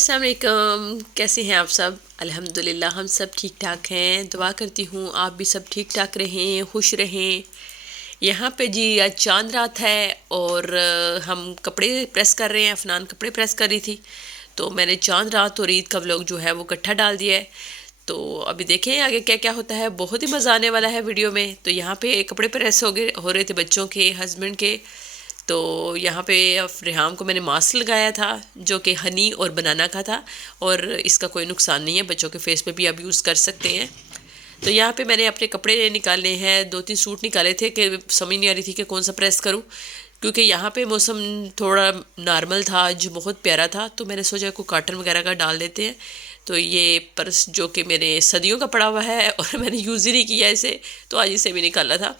अस्सलाम वालेकुम, कैसे हैं आप सब। अल्हम्दुलिल्लाह हम सब ठीक ठाक हैं। दुआ करती हूँ आप भी सब ठीक ठाक रहें, खुश रहें। यहाँ पे जी आज चांद रात है और हम कपड़े प्रेस कर रहे हैं। अफनान कपड़े प्रेस कर रही थी तो मैंने चांद रात और ईद का व्लॉग जो है वो इकट्ठा डाल दिया है। तो अभी देखें आगे क्या क्या होता है, बहुत ही मज़ा आने वाला है वीडियो में। तो यहाँ पे कपड़े प्रेस हो रहे थे बच्चों के, हस्बैंड के। तो यहाँ पे रेहाम को मैंने मास्क लगाया था जो कि हनी और बनाना का था, और इसका कोई नुकसान नहीं है, बच्चों के फेस पे भी आप यूज़ कर सकते हैं। तो यहाँ पे मैंने अपने कपड़े निकालने हैं, 2-3 सूट निकाले थे कि समझ नहीं आ रही थी कि कौन सा प्रेस करूँ, क्योंकि यहाँ पे मौसम थोड़ा नॉर्मल था, आज बहुत प्यारा था। तो मैंने सोचा को कॉटन वगैरह का डाल देते हैं। तो ये पर्स जो कि मेरे सदियों का पड़ा हुआ है और मैंने यूज़ ही नहीं किया इसे, तो आज इसे भी निकाला था।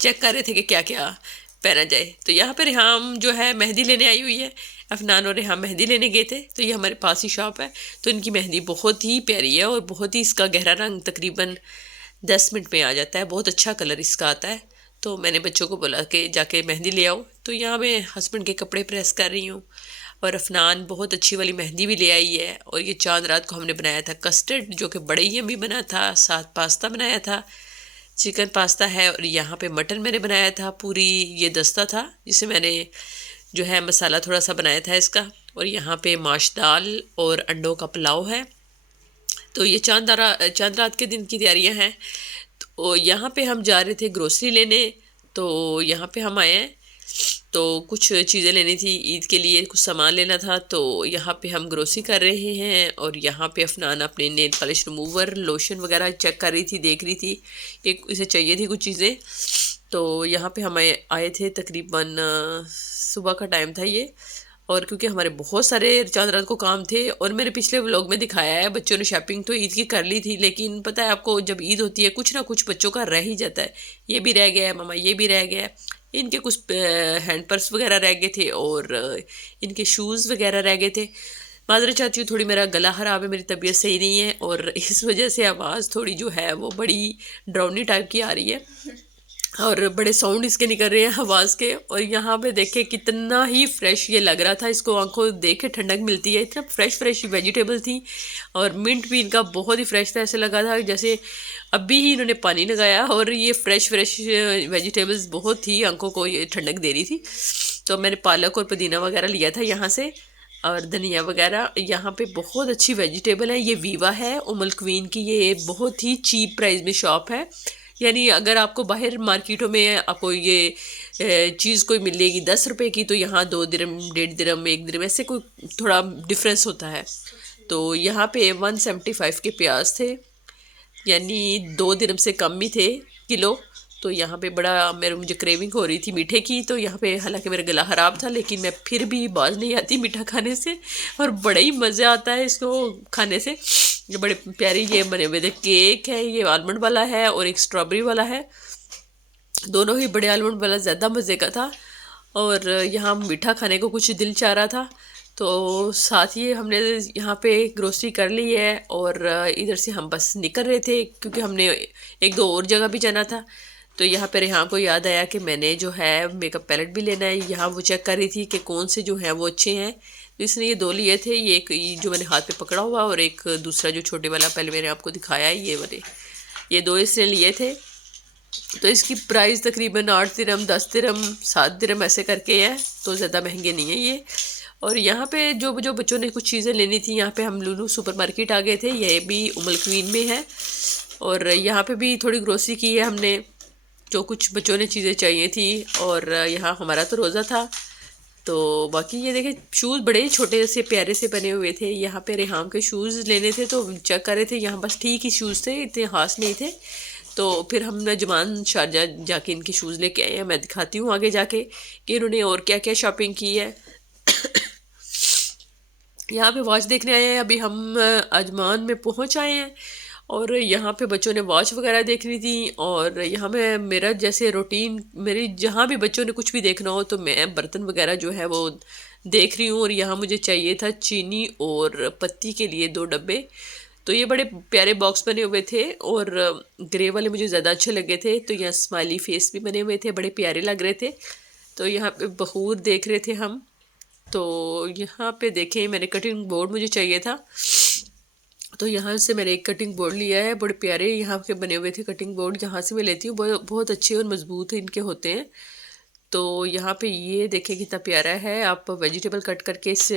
चेक कर रहे थे कि क्या क्या पहना जाए। तो यहाँ पे रेहाम जो है मेहंदी लेने आई हुई है। अफनान और रेहाम मेहंदी लेने गए थे, तो ये हमारे पास ही शॉप है। तो इनकी मेहंदी बहुत ही प्यारी है और बहुत ही इसका गहरा रंग तकरीबन 10 मिनट में आ जाता है, बहुत अच्छा कलर इसका आता है। तो मैंने बच्चों को बोला कि जाके मेहंदी ले आओ। तो यहाँ मैं हस्बैंड के कपड़े प्रेस कर रही हूँ और अफनान बहुत अच्छी वाली मेहंदी भी ले आई है। और ये चांद रात को हमने बनाया था कस्टर्ड जो कि बड़े ही यम्मी बना था, साथ पास्ता बनाया था, चिकन पास्ता है। और यहाँ पे मटन मैंने बनाया था, पूरी ये दस्ता था जिसे मैंने जो है मसाला थोड़ा सा बनाया था इसका। और यहाँ पे माश दाल और अंडों का पुलाव है। तो ये चांद रात के दिन की तैयारियां हैं। तो यहाँ पे हम जा रहे थे ग्रोसरी लेने। तो यहाँ पे हम आए हैं, तो कुछ चीज़ें लेनी थी ईद के लिए, कुछ सामान लेना था। तो यहाँ पे हम ग्रोसरी कर रहे हैं और यहाँ पे अफनान अपने नेल पॉलिश रिमूवर, लोशन वगैरह चेक कर रही थी, देख रही थी कि इसे चाहिए थी कुछ चीज़ें। तो यहाँ पे हम आए थे, तकरीबन सुबह का टाइम था ये। और क्योंकि हमारे बहुत सारे चांद रात को काम थे, और मेरे पिछले व्लॉग में दिखाया है बच्चों ने शॉपिंग तो ईद की कर ली थी, लेकिन पता है आपको जब ईद होती है कुछ ना कुछ बच्चों का रह ही जाता है। ये भी रह गया है मामा, ये भी रह गया है। इनके कुछ हैंड पर्स वगैरह रह गए थे और इनके शूज़ वगैरह रह गए थे। माजरत चाहती हूँ, थोड़ी मेरा गला ख़राब है, मेरी तबीयत सही नहीं है और इस वजह से आवाज़ थोड़ी जो है वो बड़ी ड्राउनी टाइप की आ रही है और बड़े साउंड इसके निकल रहे हैं आवाज़ के। और यहाँ पे देखे कितना ही फ्रेश ये लग रहा था, इसको आंखों देख के ठंडक मिलती है। इतना फ्रेश फ्रेश वेजिटेबल थी और मिंट भी इनका बहुत ही फ्रेश था, ऐसे लगा था जैसे अभी ही इन्होंने पानी लगाया। और ये फ्रेश फ्रेश वेजिटेबल्स बहुत ही आंखों को ये ठंडक दे रही थी। तो मैंने पालक और पुदीना वगैरह लिया था यहाँ से, और धनिया वगैरह। यहाँ पे बहुत अच्छी वेजिटेबल है। ये वीवा है उमुल क्वीन की, ये बहुत ही चीप प्राइस में शॉप है। यानी अगर आपको बाहर मार्केटों में आपको ये चीज़ कोई मिलेगी 10 रुपए की, तो यहाँ 2 दिरहम, 1.5 दिरहम, 1 दिरहम, ऐसे कोई थोड़ा डिफरेंस होता है। तो यहाँ पे 175 के प्याज थे, यानी 2 दिरहम से कम ही थे किलो। तो यहाँ पे बड़ा मुझे क्रेविंग हो रही थी मीठे की। तो यहाँ पे हालांकि मेरा गला ख़राब था, लेकिन मैं फिर भी बाज नहीं आती मीठा खाने से, और बड़ा ही मज़ा आता है इसको खाने से। ये बड़े प्यारे ये बने हुए थे। केक है, ये आलमंड वाला है और एक स्ट्रॉबेरी वाला है। दोनों ही बड़े, आलमंड वाला ज़्यादा मज़े का था। और यहाँ मीठा खाने को कुछ दिल चाह रहा था, तो साथ ही हमने यहाँ पे ग्रोसरी कर ली है। और इधर से हम बस निकल रहे थे क्योंकि हमने 1-2 और जगह भी जाना था। तो यहाँ पे रेहान को याद आया कि मैंने जो है मेकअप पैलेट भी लेना है। यहाँ वो चेक कर रही थी कि कौन से जो हैं वो अच्छे हैं। तो इसने ये 2 लिए थे, ये एक जो मैंने हाथ पे पकड़ा हुआ और एक दूसरा जो छोटे वाला पहले मैंने आपको दिखाया है, ये वाले, ये 2 इसने लिए थे। तो इसकी प्राइस तकरीबन 8 दिरहम, 10 दिरहम, 7 दिरहम ऐसे करके है, तो ज़्यादा महंगे नहीं है ये। और यहाँ पे जो बच्चों ने कुछ चीज़ें लेनी थी, यहाँ पे हम लुलु सुपर मार्केट आ गए थे, ये भी उमुल क्वीन में है। और यहाँ पे भी थोड़ी ग्रोसरी की है हमने, जो कुछ बच्चों ने चीज़ें चाहिए थी। और यहाँ हमारा तो रोज़ा था, तो बाकी ये देखें शूज़ बड़े छोटे से प्यारे से बने हुए थे। यहाँ पे रेहाम के शूज़ लेने थे तो चेक कर रहे थे, यहाँ बस ठीक ही शूज़ थे, इतने खास नहीं थे। तो फिर हमने जमान शारजा जाके इनके शूज़ लेके आए हैं। मैं दिखाती हूँ आगे जाके कि इन्होंने और क्या क्या शॉपिंग की है। यहाँ पे वॉच देखने आए हैं, अभी हम अजमान में पहुँच आए हैं। और यहाँ पे बच्चों ने वॉच वगैरह देखनी थी। और यहाँ मैं मेरा जैसे रूटीन, मेरी जहाँ भी बच्चों ने कुछ भी देखना हो तो मैं बर्तन वगैरह जो है वो देख रही हूँ। और यहाँ मुझे चाहिए था चीनी और पत्ती के लिए 2 डब्बे। तो ये बड़े प्यारे बॉक्स बने हुए थे और ग्रे वाले मुझे ज़्यादा अच्छे लगे थे। तो यहाँ स्माइली फेस भी बने हुए थे, बड़े प्यारे लग रहे थे। तो यहाँ पे बखूर देख रहे थे हम। तो यहाँ पे देखें, मैंने कटिंग बोर्ड मुझे चाहिए था, तो यहाँ से मैंने एक कटिंग बोर्ड लिया है। बड़े प्यारे यहाँ के बने हुए थे कटिंग बोर्ड, जहाँ से मैं लेती हूँ बहुत अच्छे और मज़बूत इनके होते हैं। तो यहाँ पे ये देखें कितना प्यारा है। आप वेजिटेबल कट करके इस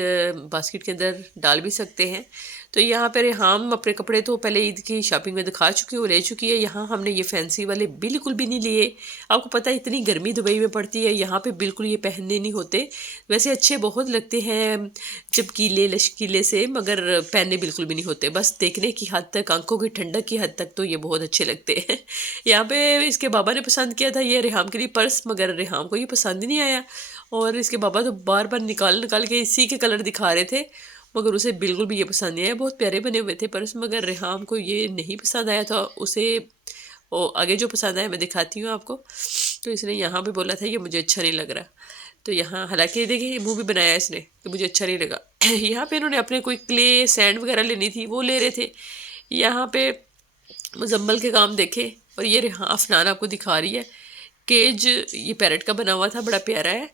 बास्केट के अंदर डाल भी सकते हैं। तो यहाँ पर हम अपने कपड़े तो पहले ईद की शॉपिंग में दिखा चुकी हूँ, ले चुकी है। यहाँ हमने ये फैंसी वाले बिल्कुल भी नहीं लिए। आपको पता है इतनी गर्मी दुबई में पड़ती है, यहाँ पे बिल्कुल ये पहनने नहीं होते। वैसे अच्छे बहुत लगते हैं चमकीले लचकीले से, मगर पहनने बिल्कुल भी नहीं होते। बस देखने की हद तक, आंखों की ठंडक की हद तक तो ये बहुत अच्छे लगते हैं। यहाँ पे इसके बाबा ने पसंद किया था ये रेहाम के लिए पर्स, मगर रेहाम को ये पसंद ही नहीं आया। और इसके बाबा तो बार बार निकाल निकाल के इसी के कलर दिखा रहे थे, मगर उसे बिल्कुल भी ये पसंद नहीं आया। बहुत प्यारे बने हुए थे पर्स, मगर रेहाम को ये नहीं पसंद आया था। उसे आगे जो पसंद आया मैं दिखाती हूँ आपको। तो इसने यहाँ पे बोला था ये मुझे अच्छा नहीं लग रहा। तो यहाँ हालांकि देखिए मुंह भी बनाया इसने कि मुझे अच्छा नहीं लगा। यहाँ पे इन्होंने अपने कोई क्ले सैंड वगैरह लेनी थी, वो ले रहे थे। यहाँ पे मुजम्मल के काम देखे। और ये रेहान अफनान आपको दिखा रही है केज, ये पैरट का बना हुआ था, बड़ा प्यारा है।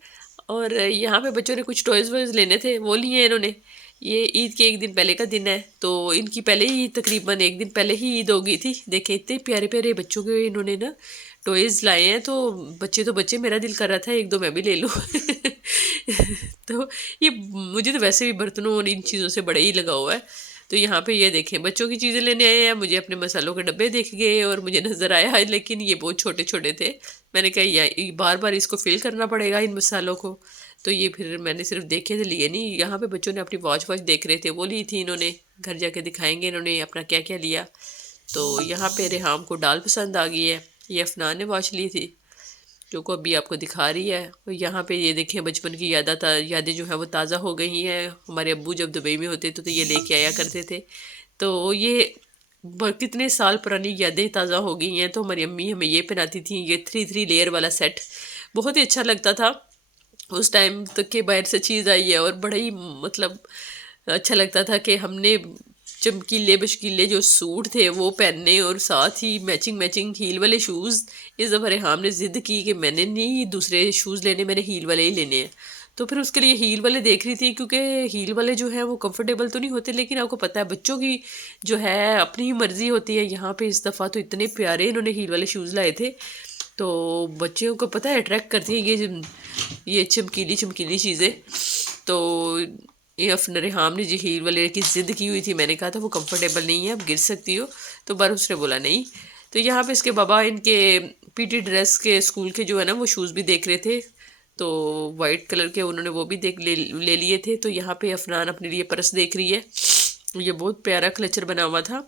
और यहाँ पे बच्चों ने कुछ टॉयज़ वॉयज़ लेने थे, वो लिए इन्होंने। ये ईद के एक दिन पहले का दिन है, तो इनकी पहले ही तकरीबन एक दिन पहले ही ईद हो गई थी। देखें इतने प्यारे प्यारे बच्चों के इन्होंने ना टॉयज़ लाए हैं। तो बच्चे मेरा दिल कर रहा था एक दो मैं भी ले लूँ। तो ये मुझे तो वैसे भी बर्तनों और इन चीज़ों से बड़ा ही लगा हुआ है। तो यहाँ पे ये देखें बच्चों की चीज़ें लेने आए हैं। मुझे अपने मसालों के डब्बे दिख गए और मुझे नज़र आया, लेकिन ये बहुत छोटे छोटे थे। मैंने कहा यार बार बार इसको फिल करना पड़ेगा इन मसालों को, तो ये फिर मैंने सिर्फ देखे थे, लिए नहीं। यहाँ पे बच्चों ने अपनी वॉच देख रहे थे, वो ली थी इन्होंने। घर जाके दिखाएंगे इन्होंने अपना क्या क्या लिया। तो यहाँ पे रेहाम को डाल पसंद आ गई है, ये अफनान ने वॉच ली थी जो को अभी आपको दिखा रही है। और यहाँ पे ये देखें बचपन की यादें जो है वो ताज़ा हो गई हैं। हमारे अब्बू जब दुबई में होते तो ये लेके आया करते थे। तो ये कितने साल पुरानी यादें ताज़ा हो गई हैं। तो हमारी अम्मी हमें ये पहनाती थी, ये 3 लेयर वाला सेट बहुत ही अच्छा लगता था उस टाइम तक के बाहर से चीज़ आई है। और बड़ा ही मतलब अच्छा लगता था कि हमने चमकीले बशकीले जो सूट थे वो पहनने, और साथ ही मैचिंग मैचिंग हील वाले शूज़। इस दफ़ा रेहाम ने ज़िद की कि मैंने नहीं दूसरे शूज़ लेने, मैंने हील वाले ही लेने हैं। तो फिर उसके लिए हील वाले देख रही थी, क्योंकि हील वाले जो है वो कंफर्टेबल तो नहीं होते, लेकिन आपको पता है बच्चों की जो है अपनी ही मर्ज़ी होती है। यहाँ पे इस दफ़ा तो इतने प्यारे इन्होंने हील वाले शूज़ लाए थे, तो बच्चों को पता है अट्रैक्ट करती है ये चमकीली चमकीली चीज़ें। तो ये अपने रेहाम ने जी हील वाले की ज़िद की हुई थी। मैंने कहा था वो कंफर्टेबल नहीं है, आप गिर सकती हो, तो बार उसने बोला नहीं। तो यहाँ पे इसके बाबा इनके पीटी ड्रेस के स्कूल के जो है ना वो शूज़ भी देख रहे थे, तो वाइट कलर के उन्होंने वो भी ले लिए थे। तो यहाँ पे अफनान अपने लिए पर्स देख रही है, ये बहुत प्यारा क्लचर बना हुआ था।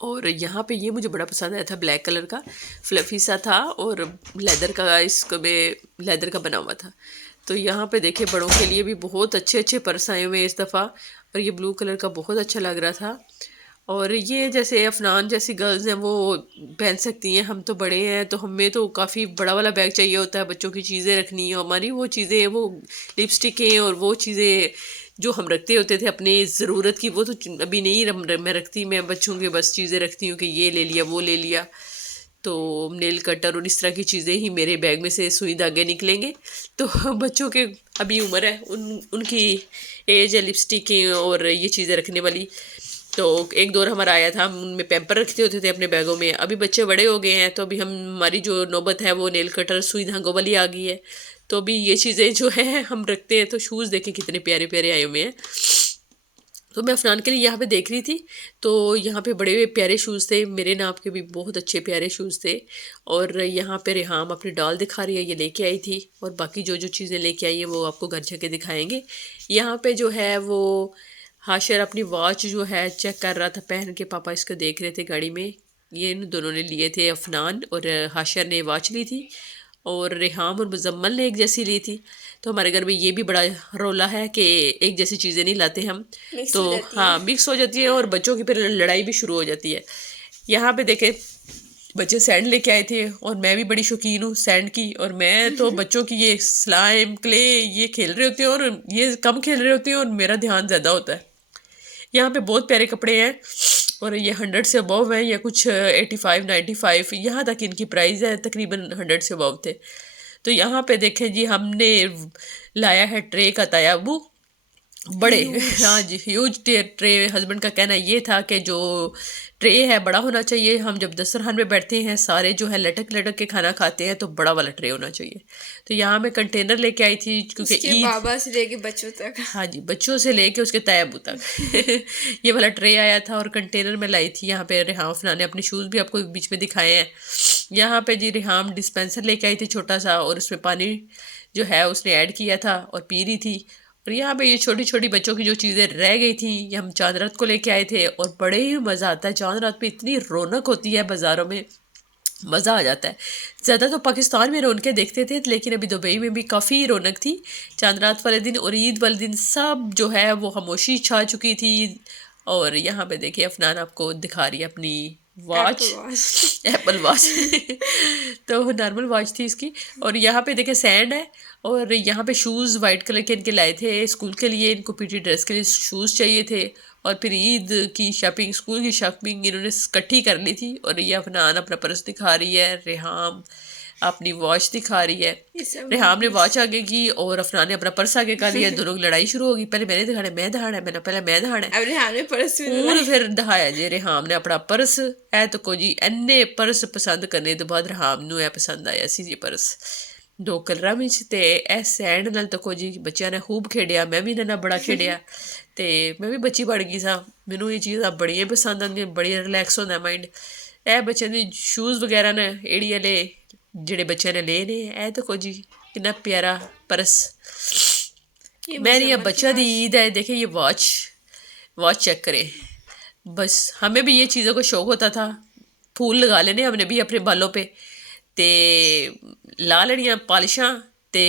और यहाँ पे ये मुझे बड़ा पसंद आया था, ब्लैक कलर का फ्लफ़ी सा था और लेदर का, इसको में लेदर का बना हुआ था। तो यहाँ पे देखे बड़ों के लिए भी बहुत अच्छे अच्छे पर्स आए हुए इस दफ़ा, और ये ब्लू कलर का बहुत अच्छा लग रहा था। और ये जैसे अफनान जैसी गर्ल्स हैं वो पहन सकती हैं, हम तो बड़े हैं तो हमें तो काफ़ी बड़ा वाला बैग चाहिए होता है बच्चों की चीज़ें रखनी है। हमारी वो चीज़ें, वो लिपस्टिकें और वो चीज़ें जो हम रखते होते थे अपनी ज़रूरत की, वो तो अभी नहीं मैं रखती। मैं बच्चों के बस चीज़ें रखती हूँ कि ये ले लिया वो ले लिया। तो नेल कटर और इस तरह की चीज़ें ही मेरे बैग में से सुई धागे निकलेंगे। तो बच्चों के अभी उम्र है, उनकी एज है लिपस्टिकें और ये चीज़ें रखने वाली। तो एक दौर हमारा आया था, हम उनमें पैम्पर रखते होते थे अपने बैगों में। अभी बच्चे बड़े हो गए हैं, तो अभी हमारी जो नौबत है वो नेल कटर सुई धागों वाली आ गई है। तो अभी ये चीज़ें जो है हम रखते हैं। तो शूज़ देखें कितने प्यारे प्यारे आए हुए हैं। तो मैं अफनान के लिए यहाँ पे देख रही थी, तो यहाँ पे बड़े प्यारे शूज़ थे, मेरे नाप के भी बहुत अच्छे प्यारे शूज़ थे। और यहाँ पे रेहाम अपनी डॉल दिखा रही है, ये लेके आई थी। और बाकी जो जो चीज़ें लेके आई है वो आपको घर जाके दिखाएंगे। यहाँ पे जो है वो हाशिर अपनी वॉच जो है चेक कर रहा था पहन के, पापा इसको देख रहे थे गाड़ी में। ये इन दोनों ने लिए थे, अफनान और हाशिर ने वॉच ली थी, और रेहाम और मुजम्मल ने एक जैसी ली थी। तो हमारे घर में ये भी बड़ा रोला है कि एक जैसी चीज़ें नहीं लाते हम, तो हाँ मिक्स हो जाती है और बच्चों की फिर लड़ाई भी शुरू हो जाती है। यहाँ पे देखें बच्चे सैंड लेके आए थे, और मैं भी बड़ी शौकीन हूँ सैंड की। और मैं तो बच्चों की ये स्लाइम क्ले ये खेल रहे होते हैं और ये कम खेल रहे होते हैं, और मेरा ध्यान ज़्यादा होता है। यहाँ पे बहुत प्यारे कपड़े हैं, और ये 100 से अबव है, या कुछ 85 95 यहाँ तक इनकी प्राइस है, तकरीबन 100 से अबव थे। तो तो यहाँ पे देखें जी, हमने लाया है ट्रे का तयाबू, बड़े हाँ जी, ह्यूज ट्रे। हस्बैंड का कहना ये था कि जो ट्रे है बड़ा होना चाहिए, हम जब दस्तरखान पे बैठते हैं सारे जो है लटक लटक के खाना खाते हैं, तो बड़ा वाला ट्रे होना चाहिए। तो यहाँ मैं कंटेनर लेके आई थी, क्योंकि ईद, बाबा से लेके बच्चों तक, हाँ जी, बच्चों से लेके उसके तैयबू तक ये वाला ट्रे आया था और कंटेनर में लाई थी। यहाँ पे रिहाम अफना ने अपने शूज़ भी आपको बीच में दिखाए हैं। यहाँ पे जी रिहाम डिस्पेंसर लेके आई थी छोटा सा, और उसमें पानी जो है उसने ऐड किया था और पी रही थी। और यहाँ पे ये छोटी छोटी बच्चों की जो चीज़ें रह गई थी, ये हम चांद रात को लेके आए थे, और बड़े ही मज़ा आता है। चांद रात पे इतनी रौनक होती है बाज़ारों में, मज़ा आ जाता है। ज़्यादा तो पाकिस्तान में रौनकें देखते थे, लेकिन अभी दुबई में भी काफ़ी रौनक थी चांद रात वाले दिन, और ईद वाले दिन सब जो है वो खामोशी छा चुकी थी। और यहाँ पे देखिए अफनान आपको दिखा रही है अपनी वॉच, एप्पल वॉच तो नॉर्मल वॉच थी इसकी। और यहाँ पे देखिए सैंड है, और यहाँ पे शूज़ वाइट कलर के इनके लाए थे स्कूल के लिए, इनको पीटी ड्रेस के लिए शूज़ चाहिए थे। और फिर ईद की शॉपिंग, स्कूल की शॉपिंग इन्होंने इकट्ठी कर ली थी। और ये अपना पर्स दिखा रही है, रेहाम अपनी वॉच दिखा रही है। रेहाम ने वॉच आगे की और अफनान ने अपना पर्स आगे कर लिया। दोनों की लड़ाई शुरू होगी, पहले मैंने दिखाना, मैं दहाड़ा, मैंने पहले मैं दहाड़ा, और फिर दहाया जी रेहाम ने अपना पर्स। ऐ तो को जी इन्ने पर्स पसंद करने तो बाद रेहाम नूं ऐ पसंद आया सी जी पर्स, दो कलर में ते ए सैंड नाल तो को जी बच्चों ने खूब खेडिया, मैं भी इन्हां बड़ा खेडिया, तो मैं भी बच्ची बन गई सा। मैनू ये चीज़ां बड़ियां पसंद आंदियां, बड़ी रिलैक्स होंदा माइंड। ए बच्चों दी शूज़ वगैरह ने एड़ी आह्ले जेह्ड़े बच्चों ने ले ने, ए तो को जी कितना प्यारा पर्स। मेरी बच्चा दी ईद है। देखें ये वॉच चेक करें। बस हमें भी ये चीज़ों का शौक़ होता था, फूल लगा लेने हमने भी अपने बालों पे, ते ला लड़ियां पालिशां। ते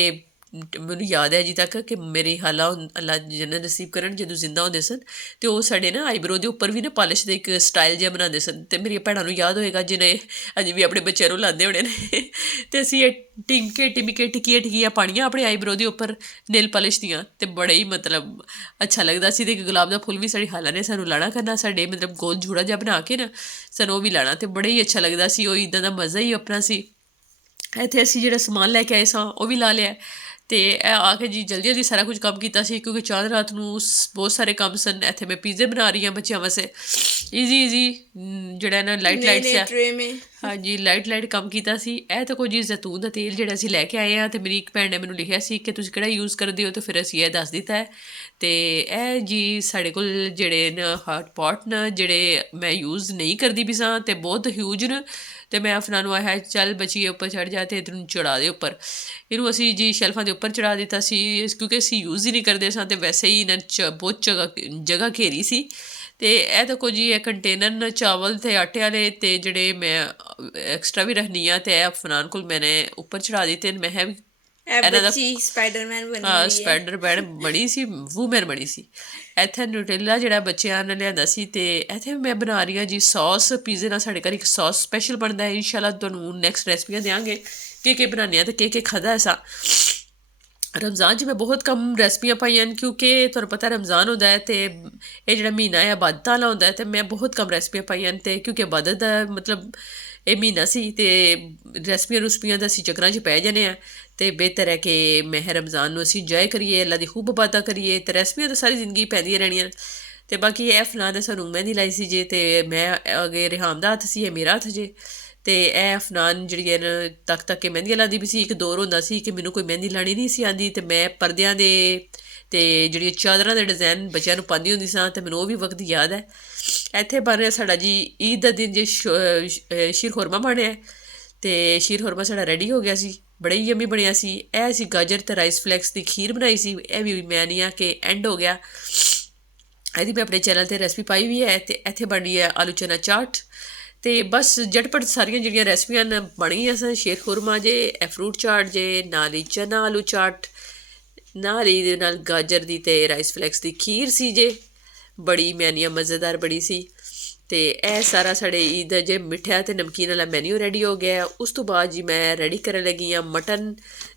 मैनू याद है अजे तक कि मेरी खाला अल्लाह जन्नत नसीब करन जदों जिंदा होंदे सन, ते ओह साडे ना आईब्रो दे उप्पर भी ना पालिश दे एक स्टाइल जिहा बनांदे सन। ते मेरी भैणां नूं याद होएगा जिन्हें अजे भी अपने बच्चों नूं लांदे होने ने ते असीं एह् टिक्कियां टिक्कियां पानियां अपने आईब्रो दे उप्पर नेल पालिश दियां, ते बड़े ही मतलब अच्छा लगदा सी। ते इक गुलाब दा फुल भी साड़ी खाला ने सानूं लाना करना, साडे मतलब गोल जूड़ा जिहा बना के ना सानूं ओह भी लाना, ते बड़े ही अच्छा लगदा सी। ओह ईदां दा मज़ा ही अपना सी। इत्थे असीं जेह्ड़ा समान लैके आए सां ओह भी ला लिया, ते आके जी जल्दी जल्दी सारा कुछ कम्म कीता सी, क्योंकि चांद रात नूं बहुत सारे कम्म सन। इत्थे मैं पिज़्ज़े बना रही हां बच्चों वास्ते, ईजी जेह्ड़ा ना लाइट सा, हाँ जी लाइट कम्म कीता सी। ए तो कुछ जैतून दा तेल जेह्ड़ा असीं लैके आए हैं, ते मेरी इक भैन ने मैनूं लिखिया सी कि तुसीं केह्ड़ा यूज़ करदे हो, ते फिर असीं एह् दस दित्ता है। ते ए जी साढ़े कोल जेह्ड़े न हॉट पॉट न, जेह्ड़े मैं यूज़ नहीं करदी भी सां, ते बहुत ह्यूज न। ते मैं अफनान नूं आखेआ चल बचिए उप्पर चढ़ जा, ते इधर चढ़ा दे उप्पर। इनू असीं जी शैल्फां दे उप्पर चढ़ा दित्ता सी, क्योंकि असीं यूज़ ही नहीं करदे सां, ते वैसे ही इन्हां बहुत जगह घेरी सी। ते ए दिक्खो जी एह् कंटेनर न चावल ते आटे आह्ले, ते जेह्ड़े मैं एक्स्ट्रा भी रखनी आं, ते अफनान कोल मैंने उप्पर चढ़ा दित्ते न। मैं भी स्पाइडरमैन बनी सी, वूमैन बनी सी। इत्थै न्यूट्रेला जेह्ड़ा बच्चेआं ने लिआंदा सी, ते इत्थै मैं बना रही आं जी सॉस पिज़्ज़े नाल। साढ़े घर इक सॉस स्पैशल बनदा है, इंशाल्लाह तुहानूं नैक्सट रेसिपियां देआंगे केह् बनाने आं ते केह् खादा ऐसा। रमज़ान च मैं बहुत कम रेसिपियां पाइयां न, क्योंकि तुहानूं पता रमज़ान होंदा है, ते एह् जेह्ड़ा म्हीना ऐ इबादतां आह्ला होंदा है, ते मैं बहुत कम रेसिपियां पाइयां न। ते क्योंकि इबादत दा मतलब एह् म्हीना सी, ते रेसिपियां दा असीं चक्करां च पै जन्ने आं। ते बेहतर है कि मैं रमज़ान नूं असीं इंजाय करिए, अल्लाह दी खूब इबादतां करिए, ते रेसिपियां तो सारी जिंदगी पैंदियां रैहनियां न। ते बाकी एह् अफनान ने सानूं मेहंदी लाई सी जे, ते मैं अगे रेहाम दा हत्थ सी, एह् मेरा हत्थ जे। ते एह् अफनान जेह्ड़ी न तक के मेहंदियां लांदी भी सी। इक दौर होंदा सी कि मैनूं कोई मेहंदी लानी नहीं सी आंदी, ते मैं परदेआं दे ते जेह्ड़ियां चादरां दे डिज़ाइन बच्चेआं नूं पांदी होंदी सां, ते मैनूं ओह भी वक्त याद ऐ। इत्थे बन रेहा साढ़ा जी ईद दा दिन जे शीर खुरमा बनेआ, ते शीर खुरमा साढ़ा रेडी हो गया सी, बड़ा ही यम्मी बनेआ सी। एह् असीं गाजर ते राइस फ्लैक्स दी खीर बनाई सी, एह् भी मैं आनी आं कि एंड हो गया। एह्दी मैं अपने चैनल ते रेसिपी पाई बी है। ते इत्थे बनी ऐ आलू चना चाट। ते बस झटपट सारियां जेह्ड़ियां रेसिपियां न बनी गेइयां सन। शीर खुरमा जे, फ्रूट चाट जे, नाल ही चना आलू चाट, नाल ही दे नाल गाजर दी ते राइस फ्लैक्स दी खीर सी जे, बड़ी म्यानिया मज़ेदार बड़ी सी। ते एह् सारा साढ़े ईद जे मिट्ठा ते नमकीन आह्ला मैन्यू रेडी हो गया। उस तो बाद जी मैं रेडी करन लगी आं मटन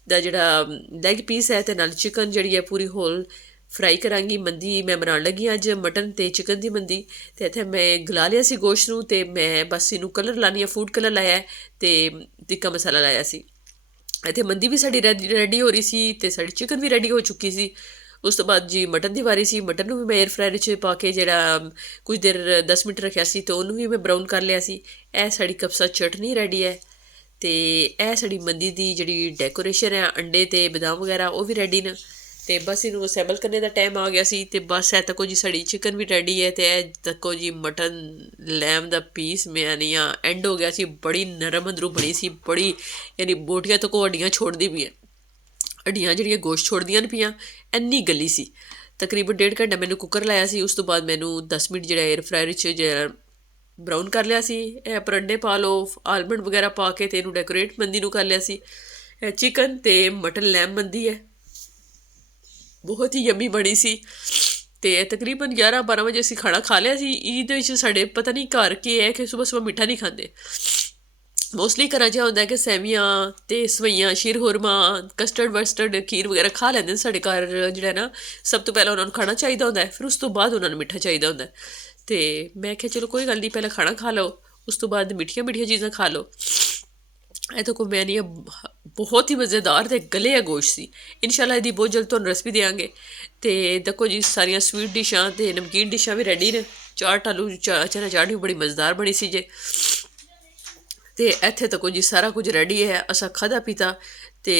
दा जेह्ड़ा लैग पीस है, ते नाल चिकन जेह्ड़ी ऐ पूरी होल फ्राई करांगी। मंदी मैं बनान लगी अज्ज मटन ते चिकन दी मंदी। ते इत्थै मैं गला लिया सी गोश्त नूं, ते मैं बस इनू कलर लानी आं, फूड कलर लाया ऐ, ते टिक्का मसाला लाया सी। ਇੱਥੇ ਮੰਦੀ ਵੀ ਸਾਡੀ ਰੈਡੀ ਹੋ ਰਹੀ ਸੀ ਅਤੇ ਸਾਡੀ ਚਿਕਨ ਵੀ ਰੈਡੀ ਹੋ ਚੁੱਕੀ ਸੀ। ਉਸ ਤੋਂ ਬਾਅਦ ਜੀ ਮਟਨ ਦੀ ਵਾਰੀ ਸੀ। ਮਟਨ ਨੂੰ ਵੀ ਮੈਂ ਏਅਰ ਫਰਾਇਰ 'ਚ ਪਾ ਕੇ ਜਿਹੜਾ ਕੁਝ ਦੇਰ 10 ਮਿੰਟ ਰੱਖਿਆ ਸੀ ਅਤੇ ਉਹਨੂੰ ਵੀ ਮੈਂ ਬਰਾਊਨ ਕਰ ਲਿਆ ਸੀ। ਇਹ ਸਾਡੀ ਕਬਸਾ ਚਟਨੀ ਰੈਡੀ ਹੈ ਅਤੇ ਇਹ ਸਾਡੀ ਮੰਦੀ ਦੀ ਜਿਹੜੀ ਡੈਕੋਰੇਸ਼ਨ ਹੈ ਅੰਡੇ ਅਤੇ ਬਦਾਮ ਵਗੈਰਾ ਉਹ ਵੀ ਰੈਡੀ ਨੇ। ਅਤੇ ਬਸ ਇਹਨੂੰ ਅਸੈਂਬਲ ਕਰਨ ਦਾ ਟਾਈਮ ਆ ਗਿਆ ਸੀ ਅਤੇ ਬਸ ਇਹ ਤੱਕੋ ਜੀ ਸਾਡੀ ਚਿਕਨ ਵੀ ਰੈਡੀ ਹੈ ਅਤੇ ਇਹ ਤੱਕੋ ਜੀ ਮਟਨ ਲੈਮ ਦਾ ਪੀਸ ਮਿਆਨੀਆਂ ਐਂਡ ਹੋ ਗਿਆ ਸੀ। ਬੜੀ ਨਰਮ ਅੰਦਰੋਂ ਬਣੀ ਸੀ, ਬੜੀ ਯਾਨੀ ਬੋਟੀਆਂ ਤੋਂ ਹੱਡੀਆਂ ਛੋੜਦੀ ਵੀ ਹੈ, ਹੱਡੀਆਂ ਜਿਹੜੀਆਂ ਗੋਸ਼ਤ ਛੋੜਦੀਆਂ ਨੇ ਪਈਆਂ ਇੰਨੀ ਗਲੀ ਸੀ। ਤਕਰੀਬਨ 1.5 ਘੰਟਾ ਮੈਨੂੰ ਕੁੱਕਰ ਲਾਇਆ ਸੀ। ਉਸ ਤੋਂ ਬਾਅਦ ਮੈਨੂੰ 10 ਮਿੰਟ ਜਿਹੜਾ ਏਅਰ ਫਰਾਇਰ 'ਚ ਜਿਹੜਾ ਬਰਾਊਨ ਕਰ ਲਿਆ ਸੀ। ਇਹ ਪਰੰਡੇ ਪਾ ਲਓ, ਆਲਮੰਡ ਵਗੈਰਾ ਪਾ ਕੇ ਅਤੇ ਇਹਨੂੰ ਡੈਕੋਰੇਟ ਮੰਦੀ ਨੂੰ ਕਰ ਲਿਆ ਸੀ। ਇਹ ਚਿਕਨ ਅਤੇ ਮਟਨ ਲੈਮ ਮੰਦੀ ਹੈ, ਬਹੁਤ ਹੀ ਯੰਮੀ ਬਣੀ ਸੀ। ਅਤੇ ਤਕਰੀਬਨ 11-12 ਵਜੇ ਅਸੀਂ ਖਾਣਾ ਖਾ ਲਿਆ ਸੀ। ਇਹਦੇ ਵਿੱਚ ਸਾਡੇ ਪਤਾ ਨਹੀਂ ਘਰ ਕੀ ਹੈ ਕਿ ਸੁਬਾਹ ਸੁਬਾਹ ਮਿੱਠਾ ਨਹੀਂ ਖਾਂਦੇ। ਮੋਸਟਲੀ ਘਰਾਂ 'ਚ ਹੁੰਦਾ ਕਿ ਸੈਵੀਆਂ ਅਤੇ ਸਵਈਆਂ, ਸ਼ੀਰ ਖੁਰਮਾ, ਕਸਟਰਡ ਵਸਟਰਡ, ਖੀਰ ਵਗੈਰਾ ਖਾ ਲੈਂਦੇ ਨੇ। ਸਾਡੇ ਘਰ ਜਿਹੜਾ ਨਾ ਸਭ ਤੋਂ ਪਹਿਲਾਂ ਉਹਨਾਂ ਨੂੰ ਖਾਣਾ ਚਾਹੀਦਾ ਹੁੰਦਾ, ਫਿਰ ਉਸ ਤੋਂ ਬਾਅਦ ਉਹਨਾਂ ਨੂੰ ਮਿੱਠਾ ਚਾਹੀਦਾ ਹੁੰਦਾ। ਅਤੇ ਮੈਂ ਕਿਹਾ ਚਲੋ ਕੋਈ ਗੱਲ ਨਹੀਂ, ਪਹਿਲਾਂ ਖਾਣਾ ਖਾ ਲਓ, ਉਸ ਤੋਂ ਬਾਅਦ ਮਿੱਠੀਆਂ ਮਿੱਠੀਆਂ ਚੀਜ਼ਾਂ ਖਾ ਲਓ। ਇਹ ਤਾਂ ਕੋਈ ਮੈਂ ਨਹੀਂ, ਬਹੁਤ ਹੀ ਮਜ਼ੇਦਾਰ ਅਤੇ ਗਲੇ ਗੋਸ਼ਤ ਸੀ। ਇਨਸ਼ਾਅੱਲਾ ਇਹਦੀ ਬਹੁਤ ਜਲਦ ਤੁਹਾਨੂੰ ਰੈਸਪੀ ਦੇਵਾਂਗੇ। ਅਤੇ ਦੇਖੋ ਜੀ ਸਾਰੀਆਂ ਸਵੀਟ ਡਿਸ਼ਾਂ ਅਤੇ ਨਮਕੀਨ ਡਿਸ਼ਾਂ ਵੀ ਰੈਡੀ ਨੇ। ਚਾਟ ਆਲੂ ਚਨਾ ਚਾਟ ਵੀ ਬੜੀ ਮਜ਼ੇਦਾਰ ਬਣੀ ਸੀ ਜੇ। ਅਤੇ ਇੱਥੇ ਤੱਕ ਜੀ ਸਾਰਾ ਕੁਝ ਰੈਡੀ ਹੈ। ਅਸਾਂ ਖਾਧਾ ਪੀਤਾ ਅਤੇ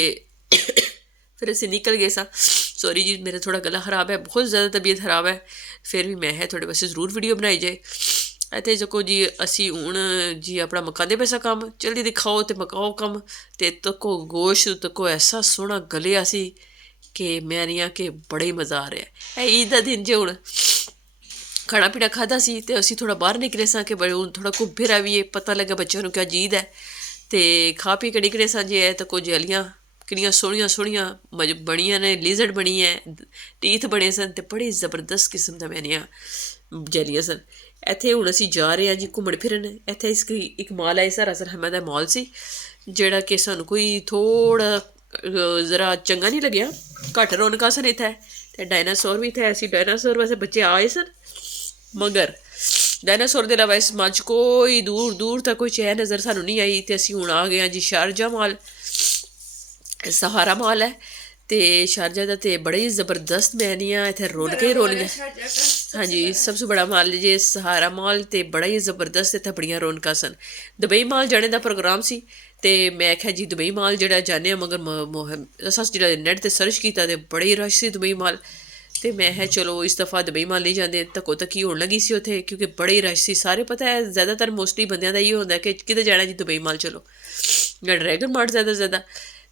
ਫਿਰ ਅਸੀਂ ਨਿਕਲ ਗਏ ਸਾਂ। ਸੋਰੀ ਜੀ, ਮੇਰਾ ਥੋੜ੍ਹਾ ਗਲਾ ਖਰਾਬ ਹੈ, ਬਹੁਤ ਜ਼ਿਆਦਾ ਤਬੀਅਤ ਖਰਾਬ ਹੈ। ਫਿਰ ਵੀ ਮੈਂ ਤੁਹਾਡੇ ਵਾਸਤੇ ਜ਼ਰੂਰ ਵੀਡੀਓ ਬਣਾਈ ਜਾਏ। ਇੱਥੇ ਦੇਖੋ ਜੀ ਅਸੀਂ ਹੁਣ ਜੀ ਆਪਣਾ ਮੁਕਾਉਂਦੇ ਪਏ ਸਾਂ ਕੰਮ। ਜਲਦੀ ਦਿਖਾਓ ਅਤੇ ਮੁਕਾਓ ਕੰਮ। ਅਤੇ ਤੱਕੋ ਗੋਸ਼ਤ ਤੱਕੋ ਐਸਾ ਸੋਹਣਾ ਗਲਿਆ ਸੀ ਕਿ ਮੈਂ ਨਹੀਂ ਆ ਕਿ ਬੜਾ ਹੀ ਮਜ਼ਾ ਆ ਰਿਹਾ। ਇਹ ਈਦ ਦਾ ਦਿਨ ਜੇ ਹੁਣ ਖਾਣਾ ਪੀਣਾ ਖਾਧਾ ਸੀ ਅਤੇ ਅਸੀਂ ਥੋੜ੍ਹਾ ਬਾਹਰ ਨਿਕਲੇ ਸਾਂ ਕਿ ਹੁਣ ਥੋੜ੍ਹਾ ਘੁੰਮ ਫਿਰ ਆਈਏ, ਪਤਾ ਲੱਗਾ ਬੱਚਿਆਂ ਨੂੰ ਕਿ ਅੱਜ ਈਦ ਹੈ। ਅਤੇ ਖਾ ਪੀ ਕੇ ਨਿਕਲੇ ਸਾਂ ਜੀ। ਇਹ ਤਾਂ ਕੁਝ ਜਲੀਆਂ ਕਿੰਨੀਆਂ ਸੋਹਣੀਆਂ ਸੋਹਣੀਆਂ ਬਣੀਆਂ ਨੇ, ਲਿਜ਼ਰਡ ਬਣੀ ਹੈ, ਟੀਥ ਬਣੇ ਸਨ ਅਤੇ ਬੜੀ ਜ਼ਬਰਦਸਤ ਕਿਸਮ ਦਾ ਮੈਨੀਆਂ ਜਲੀਆਂ ਸਨ। ਇੱਥੇ ਹੁਣ ਅਸੀਂ ਜਾ ਰਹੇ ਹਾਂ ਜੀ ਘੁੰਮਣ ਫਿਰਨ। ਇੱਥੇ ਇੱਕ ਮਾਲ ਹੈ, ਸਾਰਾ ਸਰਹਮਦ ਦਾ ਮਾਲ ਸੀ, ਜਿਹੜਾ ਕਿ ਸਾਨੂੰ ਕੋਈ ਥੋੜ੍ਹਾ ਜ਼ਰਾ ਚੰਗਾ ਨਹੀਂ ਲੱਗਿਆ। ਘੱਟ ਰੌਣਕਾਂ ਸਨ ਇੱਥੇ। ਅਤੇ ਡਾਇਨਾਸੋਰ ਵੀ ਇੱਥੇ ਸੀ। ਡਾਇਨਾਸੋਰ ਵੈਸੇ ਬੱਚੇ ਆਏ ਸਨ, ਮਗਰ ਡਾਇਨਾਸੋਰ ਦੇ ਇਲਾਵਾ ਇਸ ਮਾਲ 'ਚ ਕੋਈ ਦੂਰ ਦੂਰ ਤੱਕ ਕੋਈ ਚੀਜ਼ ਨਜ਼ਰ ਸਾਨੂੰ ਨਹੀਂ ਆਈ। ਅਤੇ ਅਸੀਂ ਹੁਣ ਆ ਗਏ ਹਾਂ ਜੀ ਸ਼ਾਰਜਾ ਮਾਲ। ਸਹਾਰਾ ਮਾਲ ਹੈ ਅਤੇ ਸ਼ਾਰਜਾ ਦਾ ਅਤੇ ਬੜਾ ਹੀ ਜ਼ਬਰਦਸਤ ਮੈਨੀਆਂ ਇੱਥੇ ਰੌਣਕਾਂ ਹੀ ਰੌਣਕਾਂ। ਹਾਂਜੀ, ਸਭ ਤੋਂ ਬੜਾ ਮਾਲ ਜੇ ਸਹਾਰਾ ਮਾਲ ਅਤੇ ਬੜਾ ਹੀ ਜ਼ਬਰਦਸਤ ਇੱਥੇ ਬੜੀਆਂ ਰੌਣਕਾਂ ਸਨ। ਦੁਬਈ ਮਾਲ ਜਾਣੇ ਦਾ ਪ੍ਰੋਗਰਾਮ ਸੀ ਅਤੇ ਮੈਂ ਕਿਹਾ ਜੀ ਦੁਬਈ ਮਾਲ ਜਿਹੜਾ ਜਾਂਦੇ ਹਾਂ, ਮਗਰ ਅਸਾਂ ਜਿਹੜਾ ਨੈੱਟ 'ਤੇ ਸਰਚ ਕੀਤਾ ਅਤੇ ਬੜੇ ਹੀ ਰਸ਼ ਸੀ ਦੁਬਈ ਮਾਲ। ਅਤੇ ਮੈਂ ਕਿਹਾ ਚਲੋ ਇਸ ਦਫਾ ਦੁਬਈ ਮਾਲ ਨਹੀਂ ਜਾਂਦੇ। ਧੱਕੋ ਧੱਕੀ ਹੋਣ ਲੱਗੀ ਸੀ ਉੱਥੇ, ਕਿਉਂਕਿ ਬੜੇ ਹੀ ਰਸ਼ ਸੀ। ਸਾਰੇ ਪਤਾ ਹੈ ਜ਼ਿਆਦਾਤਰ ਮੋਸਟਲੀ ਬੰਦਿਆਂ ਦਾ ਇਹ ਹੁੰਦਾ ਕਿ ਕਿਤੇ ਜਾਣਾ ਜੀ ਦੁਬਈ ਮਾਲ ਚਲੋ, ਜਾਂ ਡਰੈਗਨ ਮਾਰਟ ਜ਼ਿਆਦਾ।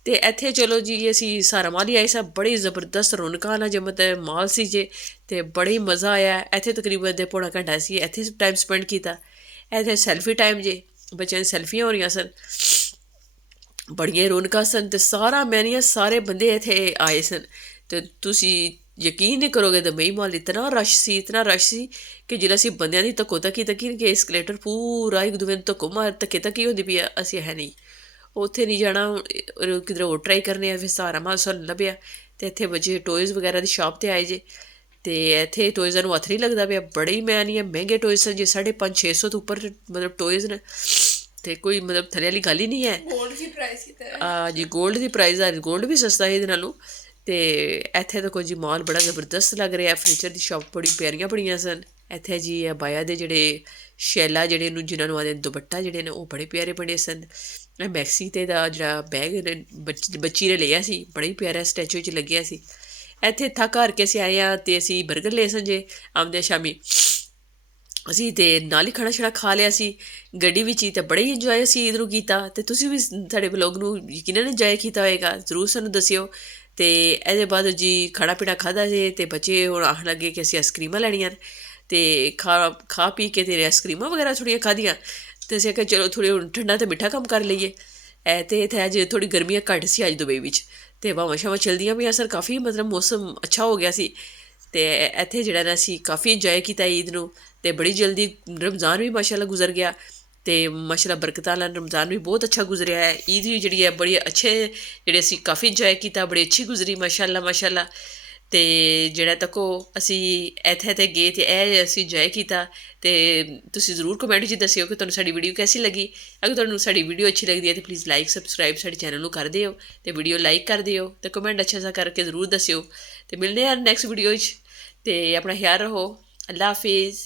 ਅਤੇ ਇੱਥੇ ਚਲੋ ਜੀ ਅਸੀਂ ਸਾਰਾ ਮਾਲ ਹੀ ਆਏ ਸਾਂ। ਬੜੀ ਜ਼ਬਰਦਸਤ ਰੌਣਕਾਂ ਨਾਲ ਜਮਤ ਮਾਲ ਸੀ ਜੇ, ਅਤੇ ਬੜਾ ਹੀ ਮਜ਼ਾ ਆਇਆ। ਇੱਥੇ ਤਕਰੀਬਨ 1.5 ਘੰਟਾ ਸੀ ਇੱਥੇ ਟਾਈਮ ਸਪੈਂਡ ਕੀਤਾ। ਇੱਥੇ ਸੈਲਫੀ ਟਾਈਮ ਜੇ, ਬੱਚਿਆਂ ਦੀ ਸੈਲਫੀਆਂ ਹੋ ਰਹੀਆਂ ਸਨ, ਬੜੀਆਂ ਰੌਣਕਾਂ ਸਨ। ਅਤੇ ਸਾਰਾ ਮੈਨੀਆਂ ਸਾਰੇ ਬੰਦੇ ਇੱਥੇ ਆਏ ਸਨ। ਅਤੇ ਤੁਸੀਂ ਯਕੀਨ ਨਹੀਂ ਕਰੋਗੇ ਦੁਬਈ ਮਾਲ ਇਤਨਾ ਰਸ਼ ਸੀ ਕਿ ਜਿਹੜਾ ਅਸੀਂ ਬੰਦਿਆਂ ਦੀ ਧੱਕੋ ਧੱਕੀ ਕਿ ਐਸਕਲੇਟਰ ਪੂਰਾ ਇੱਕ ਦੂਜੇ ਨੂੰ ਧੱਕੇ ਧੱਕੀ ਹੁੰਦੀ ਪਈ ਆ। ਅਸੀਂ ਹੈ ਨਹੀਂ, ਉੱਥੇ ਨਹੀਂ ਜਾਣਾ, ਕਿਧਰ ਹੋਰ ਟਰਾਈ ਕਰਨੇ ਆ। ਫਿਰ ਸਾਰਾ ਮਾਲ ਸਾਨੂੰ ਲੱਭਿਆ ਅਤੇ ਇੱਥੇ ਬੱਚੇ ਟੋਇਜ਼ ਵਗੈਰਾ ਦੀ ਸ਼ਾਪ 'ਤੇ ਆਏ ਜੇ। ਅਤੇ ਇੱਥੇ ਟੋਇਜ਼ਾਂ ਨੂੰ ਹੱਥ ਨਹੀਂ ਲੱਗਦਾ ਪਿਆ। ਬੜੇ ਹੀ ਮੈਨੀਆਂ ਮਹਿੰਗੇ ਟੋਇਜ਼ ਸਨ ਜੇ, 550-600 ਤੋਂ ਉੱਪਰ ਮਤਲਬ ਟੋਇਜ਼ ਨੇ। ਅਤੇ ਕੋਈ ਮਤਲਬ ਥੱਲੇ ਵਾਲੀ ਗੱਲ ਹੀ ਨਹੀਂ ਹੈ। ਗੋਲਡ ਦੀ ਪ੍ਰਾਈਸ ਜੀ, ਗੋਲਡ ਦੀ ਪ੍ਰਾਈਸ ਆ, ਗੋਲਡ ਵੀ ਸਸਤਾ ਹੈ ਇਹਦੇ ਨਾਲੋਂ। ਅਤੇ ਇੱਥੇ ਤਾਂ ਕੋਈ ਜੀ ਮਾਲ ਬੜਾ ਜ਼ਬਰਦਸਤ ਲੱਗ ਰਿਹਾ। ਫਰਨੀਚਰ ਦੀ ਸ਼ਾਪ ਬੜੀ ਪਿਆਰੀਆਂ ਬਣੀਆਂ ਸਨ। ਇੱਥੇ ਜੀ ਅਬਾਇਆ ਦੇ ਜਿਹੜੇ ਸ਼ੈਲਾ ਜਿਹੜੇ ਜਿਹਨਾਂ ਨੂੰ ਆਦੇ ਦੁਪੱਟਾ ਜਿਹੜੇ ਨੇ ਉਹ ਬੜੇ ਪਿਆਰੇ ਬਣੇ ਸਨ। ਮੈਕਸੀ 'ਤੇ ਦਾ ਜਿਹੜਾ ਬੈਗ ਬੱਚੀ ਨੇ ਲਿਆ ਸੀ, ਬੜਾ ਹੀ ਪਿਆਰਾ ਸਟੈਚੂ 'ਚ ਲੱਗਿਆ ਸੀ। ਇੱਥੇ ਥੱਕ ਹਾਰ ਕੇ ਅਸੀਂ ਆਏ ਹਾਂ ਅਤੇ ਅਸੀਂ ਬਰਗਰ ਲਏ ਸਨ ਜੇ ਆਉਂਦੇ ਸ਼ਾਮੀ। ਅਸੀਂ ਅਤੇ ਨਾਲ ਹੀ ਖਾਣਾ ਛਾਣਾ ਖਾ ਲਿਆ ਸੀ ਗੱਡੀ ਵਿੱਚ ਹੀ। ਅਤੇ ਬੜੇ ਹੀ ਇੰਜੋਏ ਅਸੀਂ ਈਦ ਨੂੰ ਕੀਤਾ। ਅਤੇ ਤੁਸੀਂ ਵੀ ਸਾਡੇ ਵਲੋਗ ਨੂੰ ਯਕੀਨਨ ਇੰਜੋਏ ਕੀਤਾ ਹੋਏਗਾ, ਜ਼ਰੂਰ ਸਾਨੂੰ ਦੱਸਿਓ। ਅਤੇ ਇਹਦੇ ਬਾਅਦ ਜੀ ਖਾਣਾ ਪੀਣਾ ਖਾਧਾ ਜੇ ਅਤੇ ਬੱਚੇ ਹੁਣ ਆਖਣ ਲੱਗੇ ਕਿ ਅਸੀਂ ਆਈਸਕ੍ਰੀਮਾਂ ਲੈਣੀਆਂ ਨੇ। ਅਤੇ ਖਾ ਪੀ ਕੇ ਅਤੇ ਆਈਸਕ੍ਰੀਮਾਂ ਵਗੈਰਾ ਥੋੜ੍ਹੀਆਂ ਖਾਧੀਆਂ। ਅਤੇ ਅਸੀਂ ਆਖਿਆ ਚਲੋ ਥੋੜ੍ਹੀ ਹੁਣ ਠੰਡਾ ਅਤੇ ਮਿੱਠਾ ਕੰਮ ਕਰ ਲਈਏ। ਅਤੇ ਇੱਥੇ ਅੱਜ ਥੋੜ੍ਹੀ ਗਰਮੀਆਂ ਘੱਟ ਸੀ ਅੱਜ ਦੁਬਈ ਵਿੱਚ, ਅਤੇ ਹਵਾਵਾਂ ਸ਼ਾਵਾਂ ਚੱਲਦੀਆਂ ਪਈਆਂ ਸਨ। ਕਾਫੀ ਮਤਲਬ ਮੌਸਮ ਅੱਛਾ ਹੋ ਗਿਆ ਸੀ। ਅਤੇ ਇੱਥੇ ਜਿਹੜਾ ਨਾ ਅਸੀਂ ਕਾਫੀ ਇੰਜੋਏ ਕੀਤਾ ਈਦ ਨੂੰ। ਅਤੇ ਬੜੀ ਜਲਦੀ ਰਮਜ਼ਾਨ ਵੀ ਮਾਸ਼ਾਅੱਲਾ ਗੁਜ਼ਰ ਗਿਆ। ਅਤੇ ਮਾਸ਼ਾਅੱਲਾ ਬਰਕਤਾਂ ਨਾਲ ਰਮਜ਼ਾਨ ਵੀ ਬਹੁਤ ਅੱਛਾ ਗੁਜ਼ਰਿਆ ਹੈ। ਈਦ ਵੀ ਜਿਹੜੀ ਹੈ ਬੜੀ ਅੱਛੇ ਜਿਹੜੇ ਅਸੀਂ ਕਾਫੀ ਇੰਜੋਏ ਕੀਤਾ, ਬੜੀ ਅੱਛੀ ਗੁਜ਼ਰੀ ਮਾਸ਼ਾਅੱਲਾ। ਤੇ ਜਿਹੜਾ ਤੱਕੋ ਅਸੀਂ ਇੱਥੇ ਤੇ ਗਏ ਤੇ ਇਹ ਅਸੀਂ ਇੰਜੋਏ ਕੀਤਾ। ਤੇ ਤੁਸੀਂ ਜ਼ਰੂਰ ਕਮੈਂਟ 'ਚ ਦੱਸਿਓ ਕਿ ਤੁਹਾਨੂੰ ਸਾਡੀ ਵੀਡੀਓ ਕੈਸੀ ਲੱਗੀ। ਅਗਰ ਤੁਹਾਨੂੰ ਸਾਡੀ ਵੀਡੀਓ ਅੱਛੀ ਲੱਗਦੀ ਹੈ ਤਾਂ ਪਲੀਜ਼ ਲਾਈਕ ਸਬਸਕ੍ਰਾਈਬ ਸਾਡੇ ਚੈਨਲ ਨੂੰ ਕਰ ਦਿਓ ਤੇ ਵੀਡੀਓ ਲਾਈਕ ਕਰ ਦਿਓ ਤੇ ਕਮੈਂਟ ਅੱਛਾ ਜਿਹਾ ਕਰਕੇ ਜ਼ਰੂਰ ਦੱਸਿਓ। ਤੇ ਮਿਲਦੇ ਹਾਂ ਨੈਕਸਟ ਵੀਡੀਓ 'ਚ। ਤੇ ਆਪਣਾ ਖਿਆਲ ਰੱਖੋ। ਅੱਲਾ ਹਾਫਿਜ਼।